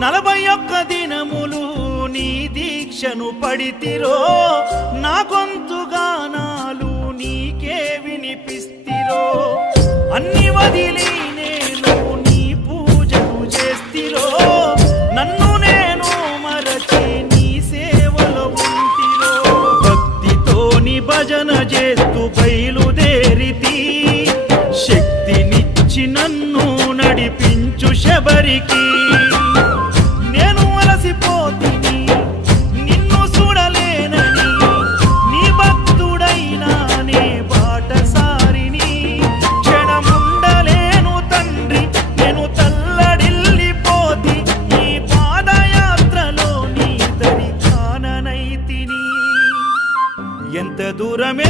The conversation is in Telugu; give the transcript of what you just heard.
41 దినములు నీ దీక్షను పడితిరో, నా గొంతు గానాలు నీకే వినిపిస్తిరో. అన్ని వదిలి నేను నీ పూజను చేస్తిరో, నన్ను నేను మరచి నీ సేవలో ఉంటిరో. భక్తితోని భజన చేస్తూ బయలుదేరితి, శక్తినిచ్చి నన్ను నడిపించు శబరికి. నేను అలసిపోతిని నిన్ను చూడలేనని, నీ భక్తుడైనా నే బాటసారిని. క్షణముండలేను తండ్రి, నేను తల్లడిల్లిపోతి, ఈ పాదయాత్రలో నీ దరి కాననైతిని. ఎంత దూరం